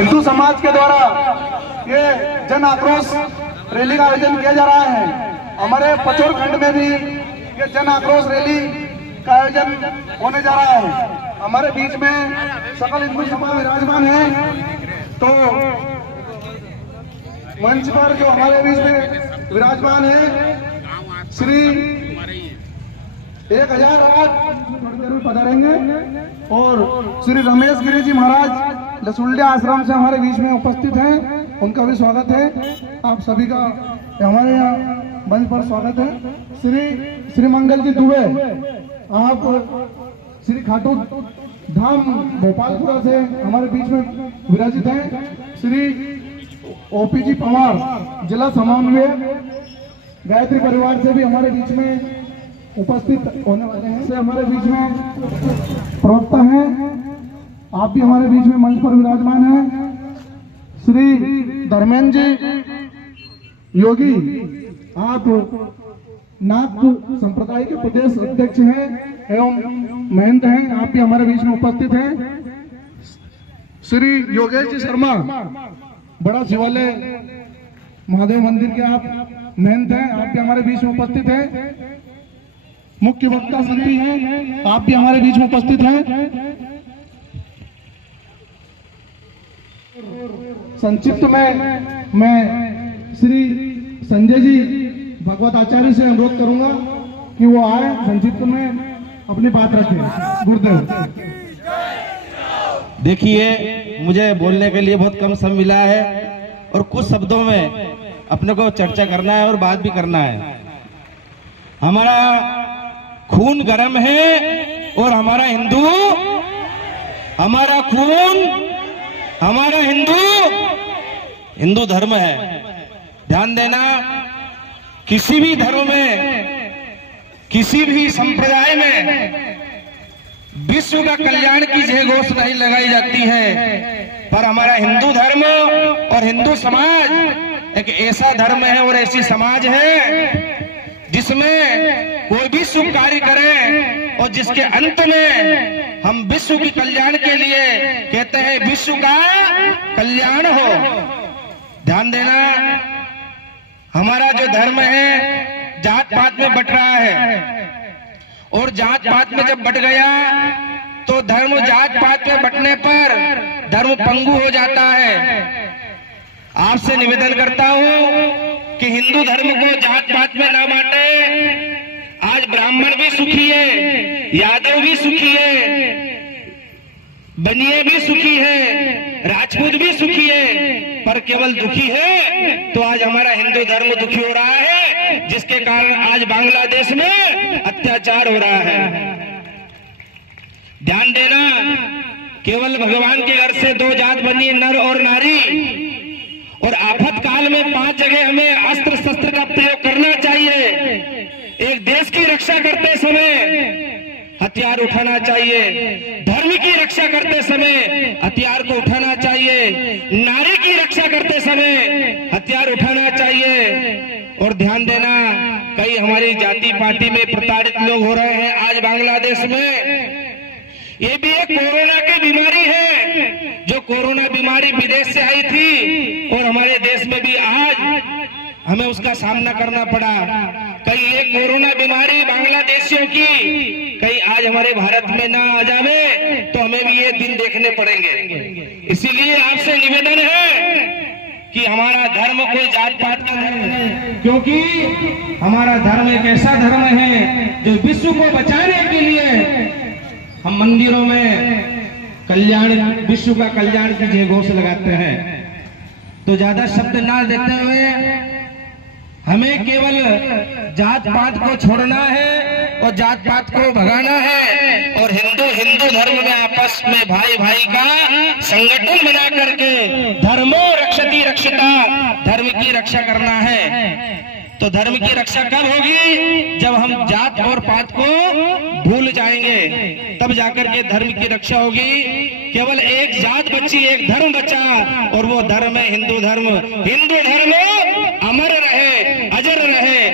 हिंदू समाज के द्वारा ये जन आक्रोश रैली का आयोजन किया जा रहा है। हमारे पचोर खंड में भी ये जन आक्रोश रैली का आयोजन होने जा रहा है। हमारे बीच में सकल हिंदू समाज विराजमान है। तो मंच पर जो हमारे बीच में विराजमान है श्री 1008 पधारेंगे और श्री रमेश गिरी जी महाराज लसुल्डिया आश्रम से हमारे बीच में उपस्थित हैं। उनका भी स्वागत है। आप सभी का हमारे यहाँ मंच पर स्वागत है। श्री मंगल जी दुबे, आप श्री खाटू धाम भोपालपुरा से हमारे बीच में विराजित हैं। श्री ओपी जी पवार जिला समन्वय गायत्री परिवार से भी हमारे बीच में उपस्थित होने वाले हैं। से हमारे बीच में प्रवक्ता हैं, आप भी हमारे बीच में मंच पर विराजमान हैं। श्री धर्मेंद्र जी योगी, आप नागपुर संप्रदाय के प्रदेश अध्यक्ष हैं एवं महंत हैं, आप भी हमारे बीच में उपस्थित हैं। श्री योगेश जी शर्मा, बड़ा शिवालय महादेव मंदिर के आप महंत हैं, आप भी हमारे बीच में उपस्थित हैं। मुख्य वक्ता संधि हैं, आप भी हमारे बीच में उपस्थित हैं। संक्षिप्त में मैं श्री संजय जी भगवत आचार्य से अनुरोध करूंगा कि वो आए, संक्षिप्त में अपनी बात रखें। गुरुदेव। देखिए, मुझे बोलने के लिए बहुत कम समय मिला है और कुछ शब्दों में अपने को चर्चा करना है और बात भी करना है। हमारा खून गर्म है और हमारा खून हमारा हिंदू धर्म है। ध्यान देना, किसी भी धर्म में, किसी भी संप्रदाय में विश्व का कल्याण की जय घोष नहीं लगाई जाती है, पर हमारा हिंदू धर्म और हिंदू समाज एक ऐसा धर्म है और ऐसी समाज है जिसमें कोई भी शुभ कार्य करें और जिसके अंत में हम विश्व की कल्याण के लिए कहते हैं विश्व का कल्याण हो। ध्यान देना, हमारा जो धर्म है जात पात में बट रहा है और जात पात में जब बट गया तो धर्म जात पात में बटने पर धर्म पंगु हो जाता है। आपसे निवेदन करता हूं कि हिंदू धर्म को जात पात में ना बांटे। आज ब्राह्मण भी सुखी है, यादव भी सुखी है, बनिए भी सुखी है, राजपूत भी सुखी है, पर केवल दुखी है तो आज हमारा हिंदू धर्म दुखी हो रहा है, जिसके कारण आज बांग्लादेश में अत्याचार हो रहा है। ध्यान देना, केवल भगवान के घर से दो जात बनी, नर और नारी, और आफत काल में 5 जगह हमें अस्त्र शस्त्र का प्रयोग करना चाहिए। एक देश की रक्षा करते समय हथियार उठाना चाहिए, धर्म की रक्षा करते समय हथियार को उठाना चाहिए, नारी की रक्षा करते समय हथियार उठाना चाहिए। और ध्यान देना, कई हमारी जाति पाति में प्रताड़ित लोग हो रहे हैं आज बांग्लादेश में। ये भी एक कोरोना की बीमारी है, जो कोरोना बीमारी विदेश से आई थी और हमारे देश में भी आज हमें उसका सामना करना पड़ा। कहीं ये कोरोना बीमारी बांग्लादेशियों की कहीं आज हमारे भारत में ना आ जावे तो हमें भी ये दिन देखने पड़ेंगे। इसीलिए आपसे निवेदन है कि हमारा धर्म कोई जात पात का धर्म नहीं, क्योंकि हमारा धर्म एक ऐसा धर्म है जो विश्व को बचाने के लिए हम मंदिरों में कल्याण, विश्व का कल्याण की जय घोष लगाते हैं। तो ज्यादा शब्द ना देते हुए हमें केवल जात पात को छोड़ना है और जात पात को भगाना है और हिंदू धर्म में आपस में भाई भाई का संगठन बना करके धर्मो रक्षति रक्षिता, धर्म की रक्षा करना है। तो धर्म की रक्षा कब होगी? जब हम जात और पात को भूल जाएंगे, तब जाकर के धर्म की रक्षा होगी। केवल एक जात बची, एक धर्म बचा, और वो धर्म है हिंदू धर्म। हिंदू धर्म अमर रहे, अजर रहे,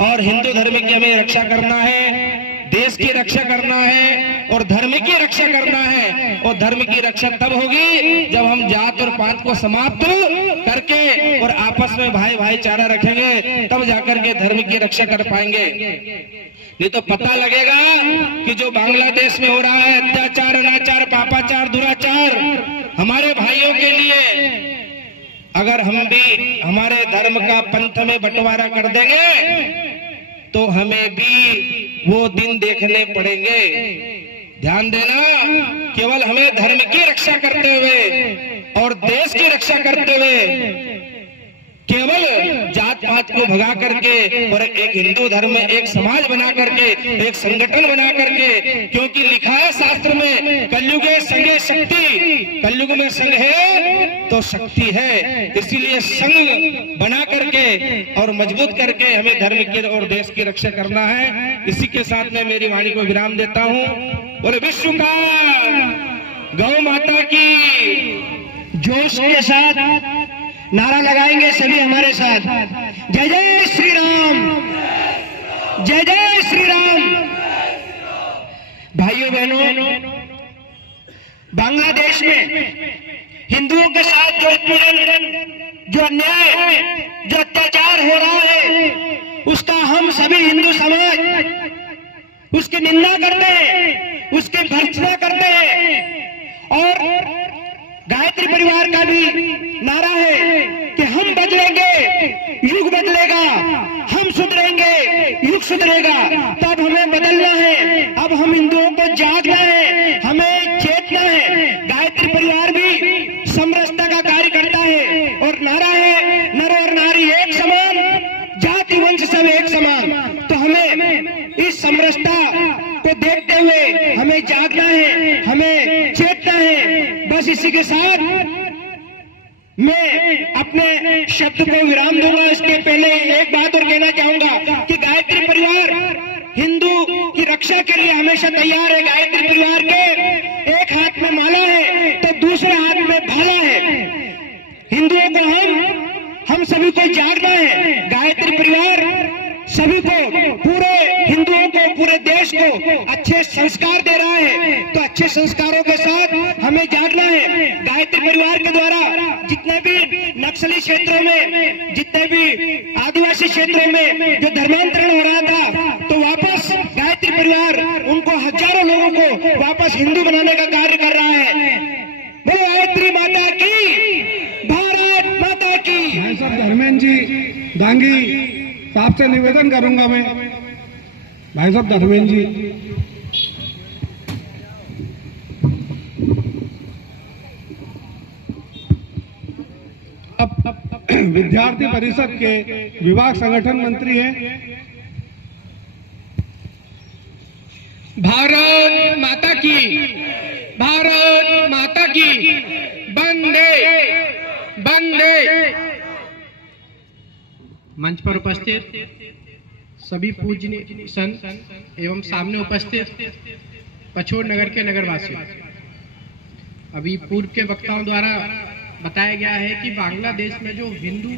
और हिंदू धर्म की हमें रक्षा करना है, देश की रक्षा करना है और धर्म की रक्षा करना है। और धर्म की रक्षा तब होगी जब हम जात बात को समाप्त करके और आपस में भाई भाईचारा रखेंगे, तब जाकर के धर्म की रक्षा कर पाएंगे। नहीं तो पता लगेगा कि जो बांग्लादेश में हो रहा है अत्याचार, अनाचार, पापाचार, दुराचार हमारे भाइयों के लिए, अगर हम भी हमारे धर्म का पंथ में बंटवारा कर देंगे तो हमें भी वो दिन देखने पड़ेंगे। ध्यान देना, केवल हमें धर्म की रक्षा करते हुए और देश की रक्षा करते हुए, केवल जात पात को भगा करके और एक हिंदू धर्म में एक समाज बना करके, एक संगठन बना करके, क्योंकि लिखा है शास्त्र में कलयुगे संगे शक्ति, कलयुग में संग है तो शक्ति है। इसीलिए संग बना करके और मजबूत करके हमें धर्म की और देश की रक्षा करना है। इसी के साथ मैं मेरी वाणी को विराम देता हूँ। और विश्व का गौ माता की जोश के साथ नारा लगाएंगे सभी हमारे साथ। जय जय श्री राम, जय जय श्री राम। भाइयों बहनों, बांग्लादेश में हिंदुओं के साथ जो उत्पीड़न, जो अन्याय, जो अत्याचार हो रहा है, उसका हम सभी हिंदू समाज उसकी निंदा करते हैं, उसकी भर्त्सना करते हैं। और गायत्री परिवार का भी नारा है कि हम बदलेंगे, युग बदलेगा, हम सुधरेंगे, युग सुधरेगा। तब हमें बदलना है, अब हम हिंदुओं को जागना है, हमें चेतना है। गायत्री परिवार भी समरसता का कार्य करता है और नारा है नर और नारी एक समान, जाति वंश सब एक समान। तो हमें इस समरसता को देखते हुए हमें जागना है, हमें चेतना है। बस इसी के साथ मैं अपने शब्द को विराम दूंगा। इसके पहले एक बात और कहना चाहूंगा कि गायत्री परिवार हिंदू की रक्षा के लिए हमेशा तैयार है। गायत्री परिवार के एक हाथ में माला है तो दूसरे हाथ में भाला है। हिंदुओं को हम सभी को जागना है। गायत्री परिवार सभी को, पूरे हिंदुओं को, पूरे देश को अच्छे संस्कार दे रहा है, तो अच्छे संस्कारों के साथ हमें जागना है। गायत्री परिवार के द्वारा जितने भी नक्सली क्षेत्रों में, जितने भी आदिवासी क्षेत्रों में जो धर्मांतरण हो रहा था, तो वापस गायत्री परिवार उनको, हजारों लोगों को वापस हिंदू बनाने का कार्य कर रहा है। वो गायत्री माता की, भारत माता की। भाई साहब धर्मेंद्र जी दांगी साहब से निवेदन करूंगा मैं। भाई साहब धर्मेंद्र जी, अब विद्यार्थी परिषद के विभाग संगठन मंत्री हैं। भारत माता की, भारत माता की। वंदे वंदे। मंच पर उपस्थित सभी पूजनीय संत एवं सामने उपस्थित पछोड़ नगर के नगरवासियों, अभी पूर्व के वक्ताओं द्वारा बताया गया है कि बांग्लादेश में जो हिंदू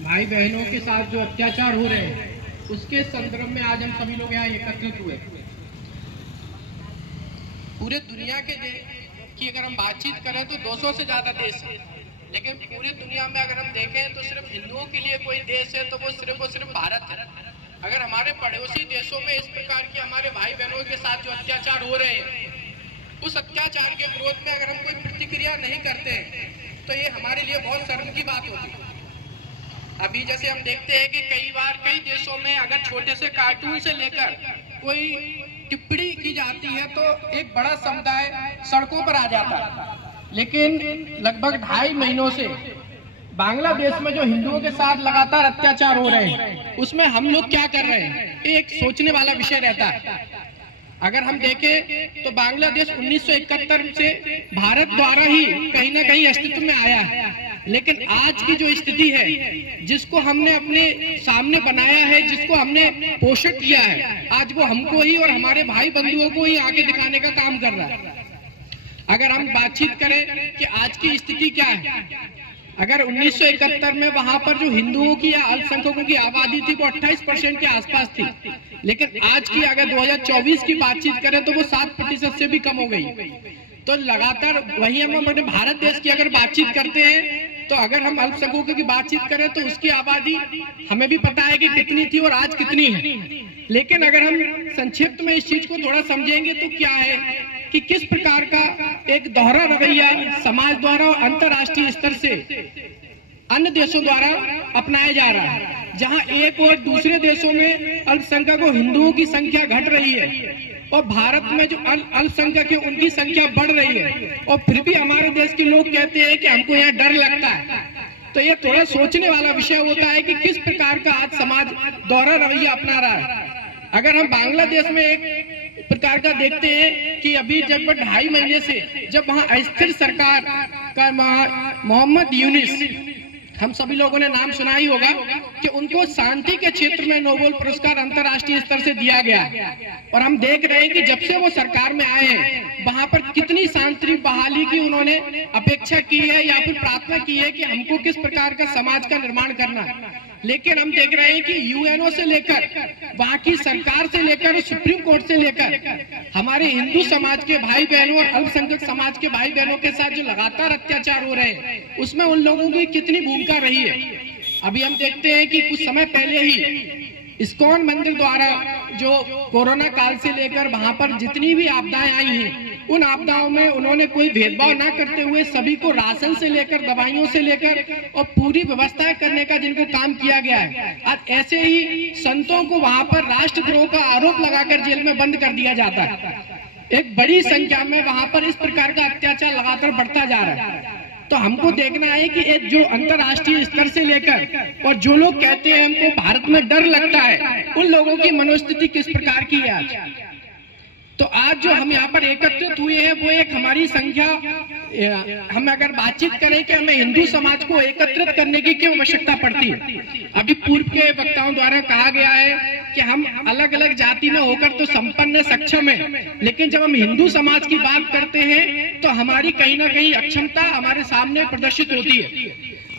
भाई बहनों के साथ जो अत्याचार हो रहे हैं, उसके संदर्भ में आज हम सभी लोग यहाँ एकत्रित हुए। पूरे दुनिया के की अगर हम बातचीत करें तो 200 से ज्यादा देश है, लेकिन पूरी दुनिया में अगर हम देखें तो सिर्फ हिंदुओं के लिए कोई देश है तो वो सिर्फ और सिर्फ भारत है। अगर हमारे पड़ोसी देशों में इस प्रकार की हमारे भाई बहनों के साथ जो अत्याचार हो रहे हैं, उस अत्याचार के विरोध में अगर हम कोई प्रतिक्रिया नहीं करते तो ये हमारे लिए बहुत शर्म की बात होती है। अभी जैसे हम देखते हैं कि कई बार कई देशों में अगर छोटे से कार्टून से लेकर कोई टिप्पणी की जाती है तो एक बड़ा समुदाय सड़कों पर आ जाता है। लेकिन लगभग 2.5 महीनों से बांग्लादेश में जो हिंदुओं के साथ लगातार अत्याचार हो रहे हैं, उसमें हम लोग क्या कर रहे हैं, एक सोचने वाला विषय रहता है। अगर हम देखें तो बांग्लादेश 1971 से भारत द्वारा ही कहीं ना कहीं अस्तित्व में आया है, लेकिन आज की जो स्थिति है, जिसको हमने अपने सामने बनाया है, जिसको हमने पोषित किया है, आज वो हमको ही और हमारे भाई बंधुओं को ही आगे दिखाने का काम कर रहा है। अगर हम बातचीत करें कि आज की स्थिति क्या है, अगर 1971 में वहां पर जो हिंदुओं की या अल्पसंख्यकों की आबादी थी वो 28% के आसपास थी, लेकिन आज की अगर 2024 की बातचीत करें तो वो 7% से भी कम हो गई। तो लगातार वही हम अपने भारत देश की अगर बातचीत करते हैं तो अगर हम अल्पसंख्यकों की बातचीत करें तो उसकी आबादी हमें भी पता है कि कितनी थी और आज कितनी है। लेकिन अगर हम संक्षिप्त में इस चीज को थोड़ा समझेंगे तो क्या है कि किस प्रकार का एक दोहरा रवैया समाज द्वारा और अंतर्राष्ट्रीय स्तर से अन्य देशों द्वारा अपनाया जा रहा है, जहां एक और दूसरे देशों में अल्पसंख्यकों हिंदुओं की संख्या घट रही है और भारत में जो अल्पसंख्यक है उनकी संख्या बढ़ रही है, और फिर भी हमारे देश के लोग कहते हैं कि हमको यहाँ डर लगता है। तो ये थोड़ा सोचने वाला विषय होता है कि किस प्रकार का आज समाज दोहरा रवैया अपना रहा है। अगर हम बांग्लादेश में एक प्रकार का देखते हैं कि अभी जब 2.5 महीने से जब वहाँ अस्थिर सरकार का मोहम्मद यूनिस, हम सभी लोगों ने नाम सुना ही होगा कि उनको शांति के क्षेत्र में नोबेल पुरस्कार अंतर्राष्ट्रीय स्तर से दिया गया, और हम देख रहे हैं कि जब से वो सरकार में आए हैं वहां पर कितनी शांति बहाली की उन्होंने अपेक्षा की है या फिर प्रार्थना की है कि हमको किस प्रकार का समाज का निर्माण करना है। लेकिन हम देख रहे हैं कि यूएनओ से लेकर वहां की सरकार से लेकर सुप्रीम कोर्ट से लेकर हमारे हिंदू समाज के भाई बहनों और अल्पसंख्यक समाज के भाई बहनों के साथ जो लगातार अत्याचार हो रहे हैं उसमें उन लोगों की कितनी भूमिका रही है। अभी हम देखते हैं कि कुछ समय पहले ही इस्कॉन मंदिर द्वारा जो कोरोना काल से लेकर वहां पर जितनी भी आपदाएं आई हैं उन आपदाओं में उन्होंने कोई भेदभाव ना करते हुए सभी को राशन से लेकर दवाइयों से लेकर और पूरी व्यवस्था करने का जिनको काम किया गया है। आज ऐसे ही संतों को वहां पर राष्ट्रद्रोह का आरोप लगाकर जेल में बंद कर दिया जाता है। एक बड़ी संख्या में वहां पर इस प्रकार का अत्याचार लगातार बढ़ता जा रहा है। तो हमको देखना है कि एक जो अंतर्राष्ट्रीय स्तर से लेकर और जो लोग कहते हैं हमको भारत में डर लगता है उन लोगों की मनोस्थिति किस प्रकार की है आज। तो आज जो हम यहाँ पर एकत्रित हुए हैं वो एक हमारी संख्या, हम अगर बातचीत करें कि हमें हिंदू समाज को एकत्रित करने की क्यों आवश्यकता पड़ती है। अभी पूर्व के वक्ताओं द्वारा कहा गया है कि हम अलग अलग जाति में होकर तो संपन्न सक्षम है, लेकिन जब हम हिंदू समाज की बात करते हैं तो हमारी कहीं ना कहीं अक्षमता हमारे सामने प्रदर्शित होती है।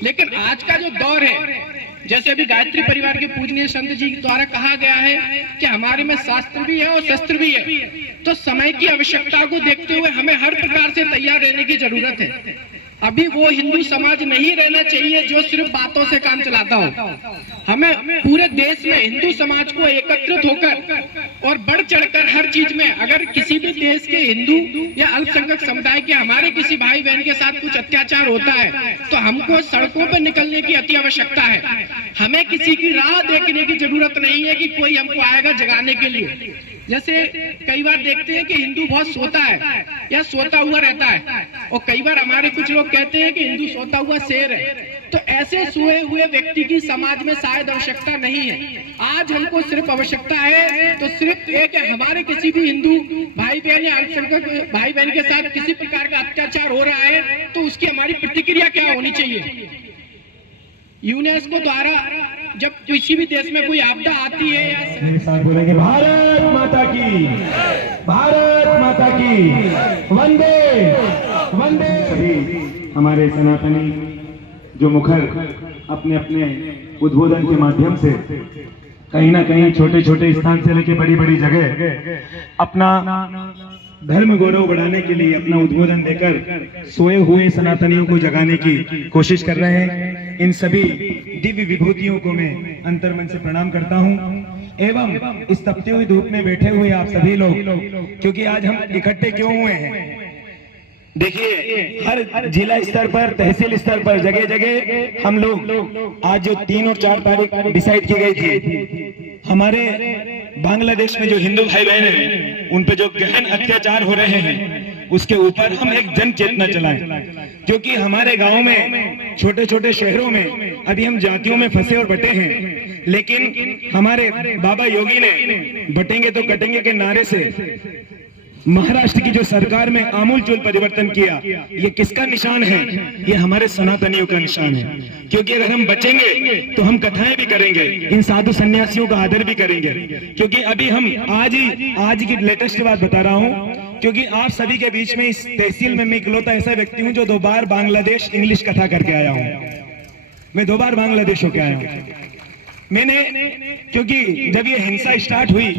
लेकिन आज का जो दौर है, जैसे अभी गायत्री परिवार के पूजनीय संत जी द्वारा कहा गया है कि हमारे में शास्त्र भी है और शस्त्र भी है, तो समय की आवश्यकता को देखते हुए हमें हर प्रकार से तैयार रहने की जरूरत है। अभी वो हिंदू समाज नहीं रहना चाहिए जो सिर्फ बातों से काम चलाता हो। हमें पूरे देश में हिंदू समाज को एकत्रित होकर और बढ़ चढ़कर हर चीज में, अगर किसी भी देश के हिंदू या अल्पसंख्यक समुदाय के हमारे किसी भाई बहन के साथ कुछ अत्याचार होता है तो हमको सड़कों पर निकलने की अति आवश्यकता है। हमें किसी की राह देखने की जरूरत नहीं है कि कोई हमको आएगा जगाने के लिए। जैसे कई बार देखते हैं कि हिंदू बहुत सोता है या सोता हुआ रहता है, और कई बार हमारे कुछ लोग कहते हैं कि हिंदू सोता हुआ शेर है। तो ऐसे सोए हुए व्यक्ति की समाज में शायद आवश्यकता नहीं है। आज हमको सिर्फ आवश्यकता है तो सिर्फ एक, हमारे किसी भी हिंदू भाई बहन या अल्पसंख्यक भाई बहन के साथ किसी प्रकार का अत्याचार हो रहा है तो उसकी हमारी प्रतिक्रिया क्या होनी चाहिए। यूनेस्को द्वारा जब किसी भी देश में कोई आपदा आती है या मेरे साथ बोलेंगे भारत माता की, भारत माता की, वंदे वंदे। सभी हमारे सनातनी जो मुखर अपने अपने उद्बोधन के माध्यम से कहीं ना कहीं छोटे छोटे स्थान से लेकर बड़ी बड़ी जगह अपना धर्म गौरव बढ़ाने के लिए अपना उद्बोधन देकर सोए हुए सनातनियों को जगाने की कोशिश कर रहे हैं। इन सभी दिव्य विभूतियों को मैं अंतर्मन से प्रणाम करता हूं, एवं इस तपती हुई धूप में बैठे हुए आप सभी लोग, क्योंकि आज हम इकट्ठे क्यों हुए हैं। देखिए, हर जिला स्तर पर, तहसील स्तर पर, जगह जगह हम लोग आज जो 3 और 4 तारीख डिसाइड की गई थी, हमारे बांग्लादेश में जो हिंदू भाई बहन हैं उन पे जो गहन अत्याचार हो रहे हैं उसके ऊपर हम एक जन चेतना चलाएं, क्योंकि हमारे गांव में, छोटे छोटे शहरों में अभी हम जातियों में फंसे और बटे हैं। लेकिन हमारे बाबा योगी ने बटेंगे तो कटेंगे के नारे से महाराष्ट्र की जो सरकार में आमूलचूल परिवर्तन किया, ये किसका निशान है? ये हमारे सनातनियों का निशान है। क्योंकि अगर हम बचेंगे तो हम कथाएं भी करेंगे, इन साधु सन्यासियों का आदर भी करेंगे। क्योंकि अभी हम आज की लेटेस्ट बात बता रहा हूं, क्योंकि आप सभी के बीच में इस तहसील में मैं इकलौता ऐसा व्यक्ति हूं जो 2 बार बांग्लादेश इंग्लिश कथा करके आया हूं। मैं 2 बार बांग्लादेश होके आया हूं। मैंने, क्योंकि जब ये हिंसा स्टार्ट हुई,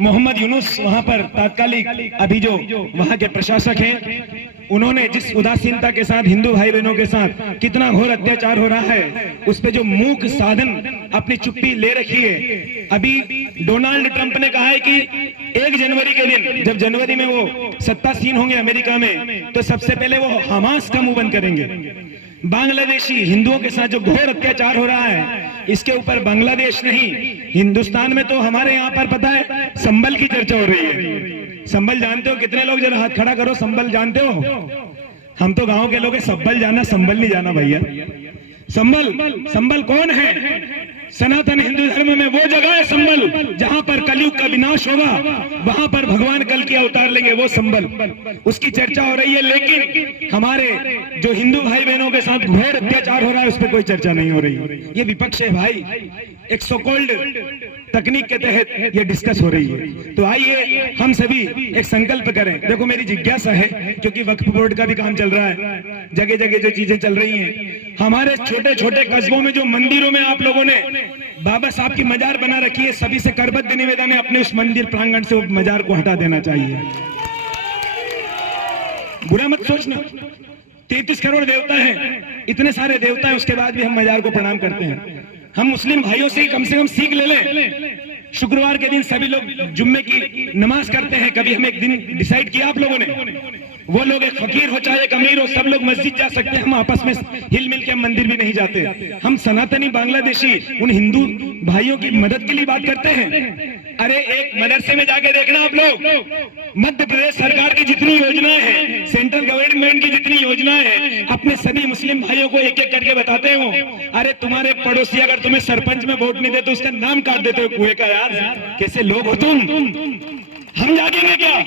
मोहम्मद यूनुस वहां पर तात्कालिक अभी जो वहां के प्रशासक हैं, उन्होंने जिस उदासीनता के साथ हिंदू भाई बहनों के साथ कितना घोर अत्याचार हो रहा है, उस पे जो मूक साधन अपनी चुप्पी ले रखी है। अभी डोनाल्ड ट्रंप ने कहा है कि 1 जनवरी के दिन, जब जनवरी में वो सत्तासीन होंगे अमेरिका में, तो सबसे पहले वो हमास का मुंह बंद करेंगे। बांग्लादेशी हिंदुओं के साथ जो घोर अत्याचार हो रहा है, इसके ऊपर बांग्लादेश नहीं, हिंदुस्तान में तो हमारे यहाँ पर पता है संबल की चर्चा हो रही है। संबल जानते हो? कितने लोग जरा हाथ खड़ा करो, संबल जानते हो? हम तो गांव के लोग हैं, संबल जाना, संबल नहीं जाना भैया। संबल कौन है? सनातन हिंदू धर्म में वो जगह है संबल जहां पर कलयुग का विनाश होगा, वहां पर भगवान कल की अवतार लेंगे, वो संबल, उसकी चर्चा हो रही है। लेकिन हमारे जो हिंदू भाई बहनों के साथ घोर अत्याचार हो रहा है, उस पर कोई चर्चा नहीं हो रही। ये विपक्ष है भाई, एक सो कॉल्ड तकनीक के तहत ये डिस्कस हो रही है। तो आइए हम सभी एक संकल्प करें। देखो मेरी जिज्ञासा है, क्योंकि वक्फ बोर्ड का भी काम चल रहा है, जगह जगह जो चीजें चल रही हैं, हमारे छोटे छोटे कस्बों में जो मंदिरों में आप लोगों ने बाबा साहब की मजार बना रखी है, सभी से करबद्ध निवेदन है, अपने उस मंदिर प्रांगण से उस मजार को हटा देना चाहिए। बुरा मत सोचना, 33 करोड़ देवता हैं, इतने सारे देवता हैं, उसके बाद भी हम मजार को प्रणाम करते हैं। हम मुस्लिम भाइयों से कम सीख ले लें। शुक्रवार के दिन सभी लोग जुम्मे की नमाज करते हैं। कभी हम एक दिन डिसाइड किया आप लोगों ने? वो लोग एक फकीर हो चाहे एक अमीर हो, सब लोग मस्जिद जा सकते हैं, हम आपस में हिल मिल के हम मंदिर भी नहीं जाते। हम सनातनी बांग्लादेशी उन हिंदू भाइयों की मदद के लिए बात करते हैं। अरे एक मदरसे में जाके देखना आप लोग, मध्य प्रदेश सरकार की जितनी योजनाएं हैं, सेंट्रल गवर्नमेंट की जितनी योजनाएं हैं, अपने सभी मुस्लिम भाइयों को एक एक करके बताते हो। अरे तुम्हारे पड़ोसी अगर तुम्हें सरपंच में वोट नहीं दे तो उसका नाम काट देते हो कुएं का। यार कैसे लोग हो तुम? हम जागेंगे क्या?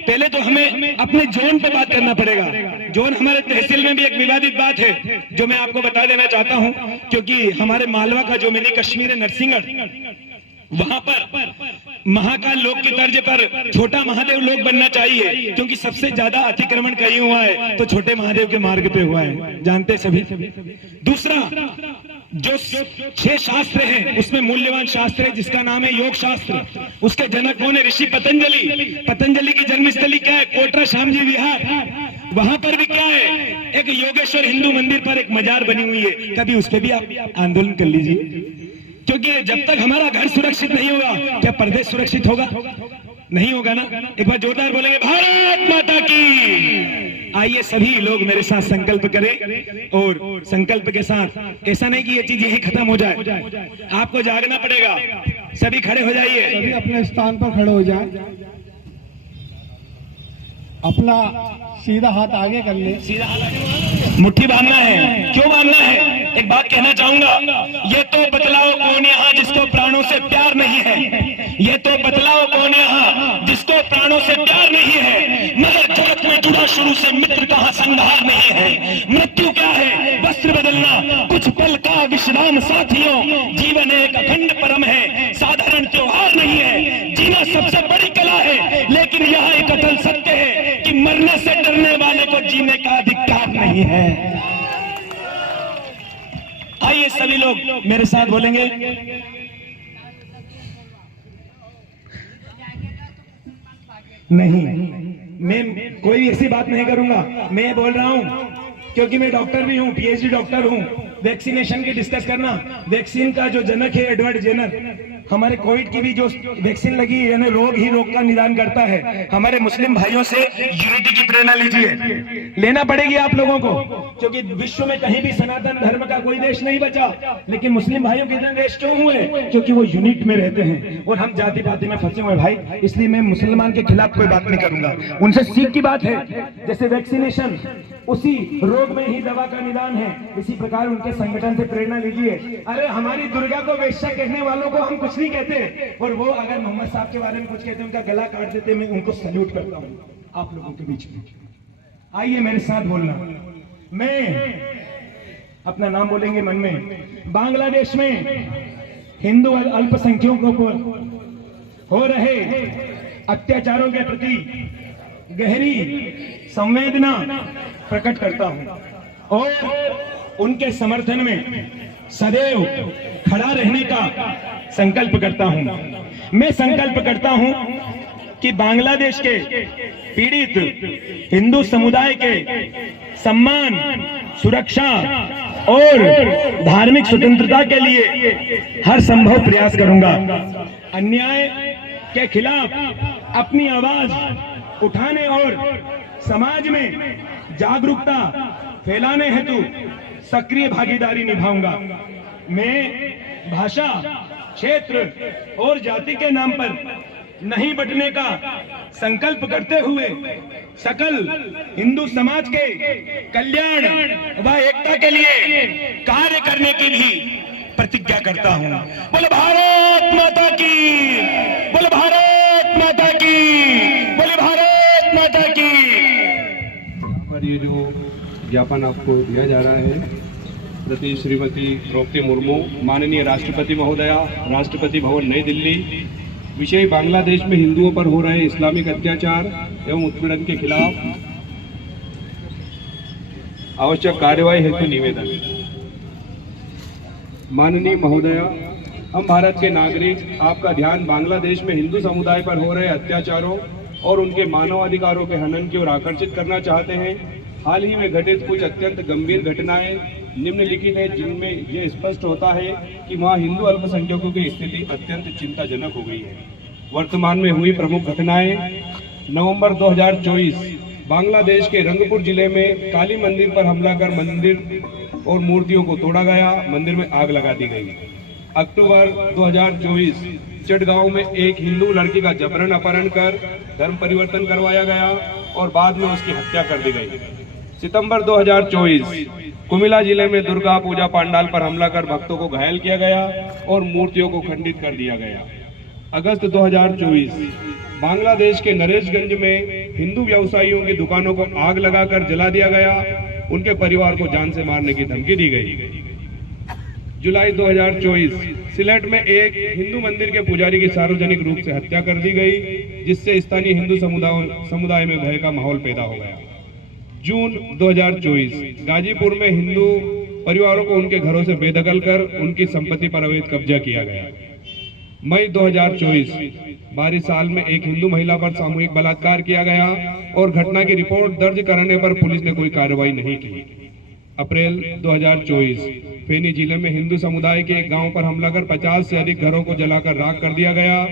पहले तो हमें अपने जोन पे बात करना पड़ेगा। जोन हमारे तहसील में भी एक विवादित बात है, जो मैं आपको बता देना चाहता हूं, क्योंकि हमारे मालवा का जो मिनी कश्मीर है, नरसिंहगढ़, वहां पर महाकाल लोक की तर्ज पर छोटा महादेव लोक बनना चाहिए, क्योंकि सबसे ज्यादा अतिक्रमण कहीं हुआ है तो छोटे महादेव के मार्ग पे हुआ है, जानते सभी। दूसरा, जो 6 शास्त्र हैं, उसमें मूल्यवान शास्त्र है जिसका नाम है योग शास्त्र। उसके जनक कौन है? ऋषि पतंजलि। पतंजलि की जन्मस्थली क्या है? कोटरा श्यामजी विहार। वहां पर भी क्या है? एक योगेश्वर हिंदू मंदिर पर एक मजार बनी हुई है। कभी उस पर भी आप आंदोलन कर लीजिए, क्योंकि जब तक हमारा घर सुरक्षित नहीं होगा, क्या प्रदेश सुरक्षित होगा? नहीं होगा ना। एक बार जोरदार बोलेंगे भारत माता की। आइए सभी लोग मेरे साथ संकल्प करें, और संकल्प के साथ ऐसा नहीं कि ये चीज यही खत्म हो जाए, आपको जागना पड़ेगा। सभी खड़े हो जाइए, सभी अपने स्थान पर खड़े हो जाए, अपना सीधा हाथ आगे कर ले, सीधा हाथ, मुट्ठी बांधना है। क्यों बांधना है? एक बात कहना चाहूंगा, ये तो बतलाओ कौन यहाँ जिसको प्राणों से प्यार नहीं है। ये तो बतलाओ कौन यहाँ जिसको प्राणों से प्यार नहीं है। मगर जगत में जुड़ा शुरू से मित्र कहाँ संघार नहीं है। मृत्यु क्या है? वस्त्र बदलना, कुछ पल का विश्राम साथियों। जीवन एक अखंड परम है, साधारण त्योहार नहीं है। जीना सबसे बड़ी कला है, लेकिन यह एक अटल सत्य है कि मरने से डरने वाले को जीने का अधिकार नहीं है। आइए सभी लोग मेरे साथ बोलेंगे, नहीं, मैं कोई ऐसी बात नहीं करूंगा। मैं बोल रहा हूं क्योंकि मैं डॉक्टर भी हूं, पीएचडी डॉक्टर हूं। वैक्सीनेशन की डिस्कस करना, वैक्सीन का जो जनक है एडवर्ड जेनर, हमारे कोविड की भी जो वैक्सीन लगी है, यानी रोग ही रोग का निदान करता है। हमारे मुस्लिम भाइयों से यूनिटी की प्रेरणा लीजिए, लेना पड़ेगी आप लोगों को, क्योंकि विश्व में कहीं भी सनातन धर्म का कोई देश नहीं बचा, लेकिन मुस्लिम भाइयों के इतने देश क्यों हुए? क्योंकि वो यूनिट में रहते हैं और हम जाति पाति में फंसे हुए भाई। इसलिए मैं मुसलमान के खिलाफ कोई बात नहीं करूंगा, उनसे सीख की बात है। जैसे वैक्सीनेशन उसी रोग में ही दवा का निदान है, इसी प्रकार उनके संगठन से प्रेरणा लीजिए। अरे हमारी दुर्गा को वेश्या कहने वालों को हम कुछ नहीं कहते, और वो अगर मोहम्मद साहब के बारे में कुछ कहते, उनका गला काट देते, मैं उनको सल्यूट करता हूँ आप लोगों के बीच में। आइए मेरे साथ बोलना, मैं अपना नाम बोलेंगे मन में। बांग्लादेश में हिंदू अल्पसंख्यकों पर हो रहे अत्याचारों के प्रति गहरी संवेदना प्रकट करता हूं और उनके समर्थन में सदैव खड़ा रहने का संकल्प करता हूं। मैं संकल्प करता हूं कि बांग्लादेश के पीड़ित हिंदू समुदाय के सम्मान, सुरक्षा और धार्मिक स्वतंत्रता के लिए हर संभव प्रयास करूंगा। अन्याय के खिलाफ अपनी आवाज उठाने और समाज में जागरूकता फैलाने हेतु सक्रिय भागीदारी निभाऊंगा। मैं भाषा, क्षेत्र और जाति के नाम पर नहीं बंटने का संकल्प करते हुए सकल हिंदू समाज के कल्याण व एकता के लिए कार्य करने की भी प्रतिज्ञा करता हूं। बोल भारत माता की, बोल भारत माता की, बोल भारत माता की। पर ये जो ज्ञापन आपको दिया जा रहा है प्रति श्रीमती द्रौपदी मुर्मू, माननीय राष्ट्रपति महोदया, राष्ट्रपति भवन नई दिल्ली, विषय बांग्लादेश में हिंदुओं पर हो रहे इस्लामिक अत्याचार एवं उत्पीड़न के खिलाफ आवश्यक कार्यवाही हेतु निवेदन। माननीय महोदया, हम भारत के नागरिक आपका ध्यान बांग्लादेश में हिंदू समुदाय पर हो रहे अत्याचारों और उनके मानवाधिकारों के हनन की ओर आकर्षित करना चाहते हैं। हाल ही में घटित कुछ अत्यंत गंभीर घटनाएं निम्नलिखित है, जिनमें यह स्पष्ट होता है कि वहां हिंदू अल्पसंख्यकों की स्थिति अत्यंत चिंताजनक हो गई है। वर्तमान में हुई प्रमुख घटनाएं: नवंबर 2024 बांग्लादेश के रंगपुर जिले में काली मंदिर पर हमला कर मंदिर और मूर्तियों को तोड़ा गया, मंदिर में आग लगा दी गई। अक्टूबर 2024 चिटगांव में एक हिंदू लड़की का जबरन अपहरण कर धर्म परिवर्तन करवाया गया और बाद में उसकी हत्या कर दी गई। सितंबर 2024 कुमिला जिले में दुर्गा पूजा पंडाल पर हमला कर भक्तों को घायल किया गया और मूर्तियों को खंडित कर दिया गया। अगस्त 2024 बांग्लादेश के नरेशगंज में हिंदू व्यवसायियों की दुकानों को आग लगाकर जला दिया गया, उनके परिवार को जान से मारने की धमकी दी गई। जुलाई 2024 सिलेट में एक हिंदू मंदिर के पुजारी की सार्वजनिक रूप से हत्या कर दी गई, जिससे स्थानीय हिंदू समुदाय में भय का माहौल पैदा हो गया। जून 2024 गाजीपुर में हिंदू परिवारों को उनके घरों से बेदखल कर उनकी संपत्ति पर अवैध कब्जा किया गया। मई 2024 22 साल में एक हिंदू महिला पर सामूहिक बलात्कार किया गया और घटना की रिपोर्ट दर्ज करने पर पुलिस ने कोई कार्रवाई नहीं की। अप्रैल 2024 फेनी जिले में हिंदू समुदाय के एक गांव पर हमला कर 50 से अधिक घरों को जलाकर राख कर दिया गया।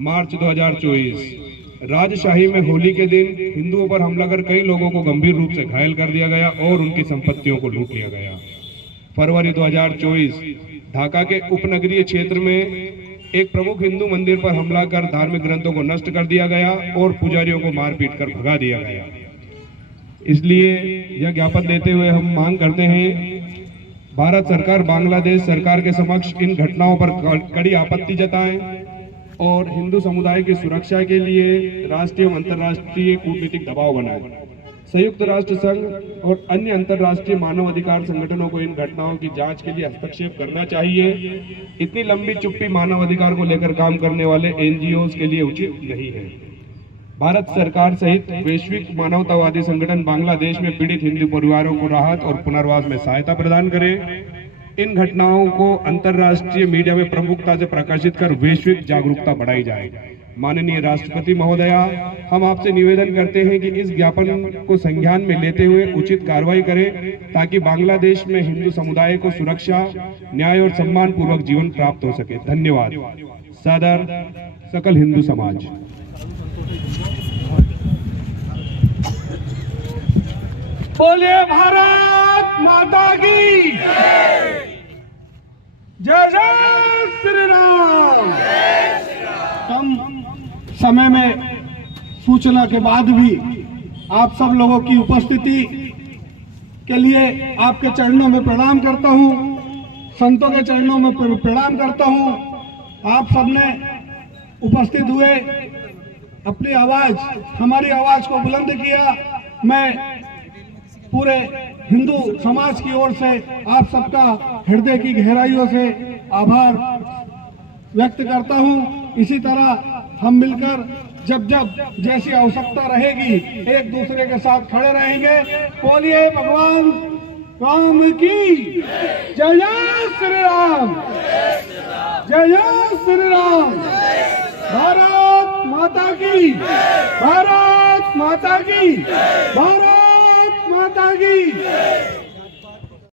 मार्च 2024 राजशाही में होली के दिन हिंदुओं पर हमला कर कई लोगों को गंभीर रूप से घायल कर दिया गया और उनकी संपत्तियों को लूट लिया गया। फरवरी 2024 ढाका के उपनगरीय क्षेत्र में एक प्रमुख हिंदू मंदिर पर हमला कर धार्मिक ग्रंथों को नष्ट कर दिया गया और पुजारियों को मार पीट कर भगा दिया गया। इसलिए यह ज्ञापन देते हुए हम मांग करते हैं, भारत सरकार बांग्लादेश सरकार के समक्ष इन घटनाओं पर कड़ी आपत्ति जताएं और हिंदू समुदाय की सुरक्षा के लिए राष्ट्रीय एवं अंतर्राष्ट्रीय कूटनीतिक दबाव बनाएं। संयुक्त राष्ट्र संघ और अन्य अंतर्राष्ट्रीय मानवाधिकार संगठनों को इन घटनाओं की जांच के लिए हस्तक्षेप करना चाहिए। इतनी लंबी चुप्पी मानवाधिकार को लेकर काम करने वाले एनजीओज के लिए उचित नहीं है। भारत सरकार सहित वैश्विक मानवतावादी संगठन बांग्लादेश में पीड़ित हिंदू परिवारों को राहत और पुनर्वास में सहायता प्रदान करें। इन घटनाओं को अंतर्राष्ट्रीय मीडिया में प्रमुखता से प्रकाशित कर वैश्विक जागरूकता बढ़ाई जाए। माननीय राष्ट्रपति महोदया, हम आपसे निवेदन करते हैं कि इस ज्ञापन को संज्ञान में लेते हुए उचित कार्रवाई करें ताकि बांग्लादेश में हिंदू समुदाय को सुरक्षा, न्याय और सम्मान पूर्वक जीवन प्राप्त हो सके। धन्यवाद। सादर सकल हिंदू समाज। बोलिए भारत माता की जय जय श्री राम। कम समय में सूचना के बाद भी आप सब लोगों की उपस्थिति के लिए आपके चरणों में प्रणाम करता हूं, संतों के चरणों में प्रणाम करता हूं। आप सबने उपस्थित हुए, अपनी आवाज, हमारी आवाज को बुलंद किया। मैं पूरे हिंदू समाज की ओर से आप सबका हृदय की गहराइयों से आभार व्यक्त करता हूं। इसी तरह हम मिलकर जब जब जैसी आवश्यकता रहेगी एक दूसरे के साथ खड़े रहेंगे। बोलिए भगवान राम की जय जय श्री राम, जय जय श्री राम। भारत माता की, भारत माता की, भारत माता की।